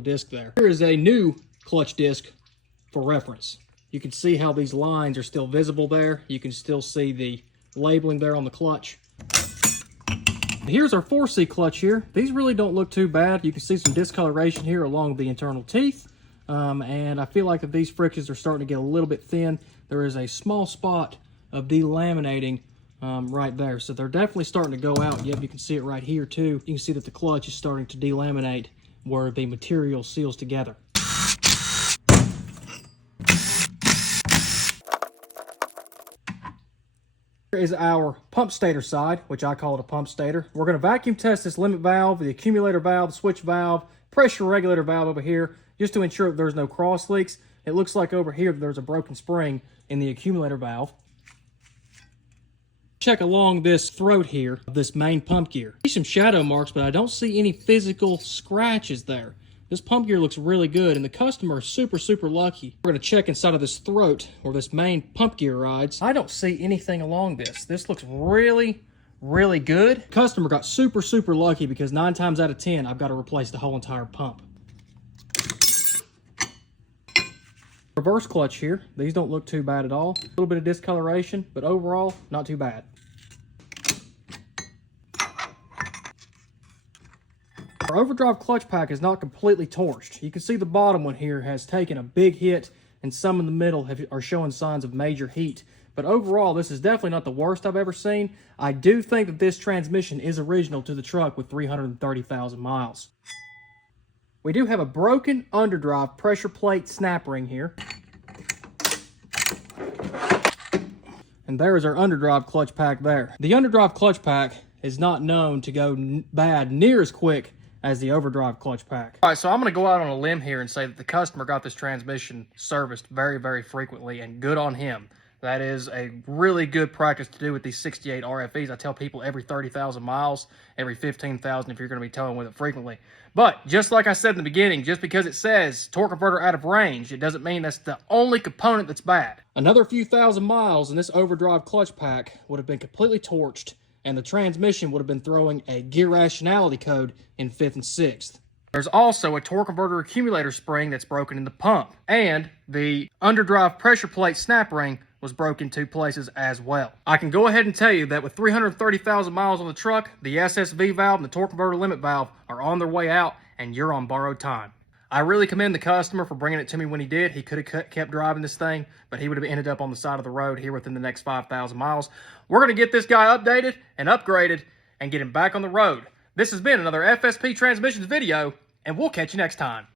disc there. Here is a new clutch disc for reference. You can see how these lines are still visible there. You can still see the labeling there on the clutch. Here's our 4C clutch here. These really don't look too bad. You can see some discoloration here along the internal teeth. And I feel like that these frictions are starting to get a little bit thin. There is a small spot of delaminating right there. So they're definitely starting to go out. Yep, you can see it right here too. You can see that the clutch is starting to delaminate where the material seals together. Here is our pump stator side, which I call it a pump stator. We're going to vacuum test this limit valve, the accumulator valve, the switch valve, pressure regulator valve over here, just to ensure that there's no cross leaks. It looks like over here there's a broken spring in the accumulator valve. Check along this throat here of this main pump gear. I see some shadow marks, but I don't see any physical scratches there. This pump gear looks really good, and the customer is super lucky. We're going to check inside of this throat where this main pump gear rides. I don't see anything along this. This looks really good. Customer got super lucky because 9 times out of 10, I've got to replace the whole entire pump. Reverse clutch here. These don't look too bad at all. A little bit of discoloration, but overall, not too bad. Our overdrive clutch pack is not completely torched. You can see the bottom one here has taken a big hit, and some in the middle are showing signs of major heat. But overall, this is definitely not the worst I've ever seen. I do think that this transmission is original to the truck with 330,000 miles. We do have a broken underdrive pressure plate snap ring here. And there is our underdrive clutch pack there. The underdrive clutch pack is not known to go bad near as quick as the overdrive clutch pack. All right, so I'm going to go out on a limb here and say that the customer got this transmission serviced very frequently, and good on him. That is a really good practice to do with these 68 RFEs. I tell people every 30,000 miles, every 15,000 if you're going to be towing with it frequently. But just like I said in the beginning, just because it says torque converter out of range, it doesn't mean that's the only component that's bad. Another few thousand miles and this overdrive clutch pack would have been completely torched, and the transmission would have been throwing a gear rationality code in 5th and 6th. There's also a torque converter accumulator spring that's broken in the pump, and the underdrive pressure plate snap ring was broken in 2 places as well. I can go ahead and tell you that with 330,000 miles on the truck, the SSV valve and the torque converter limit valve are on their way out, and you're on borrowed time. I really commend the customer for bringing it to me when he did. He could have kept driving this thing, but he would have ended up on the side of the road here within the next 5,000 miles. We're going to get this guy updated and upgraded and get him back on the road. This has been another FSP Transmissions video, and we'll catch you next time.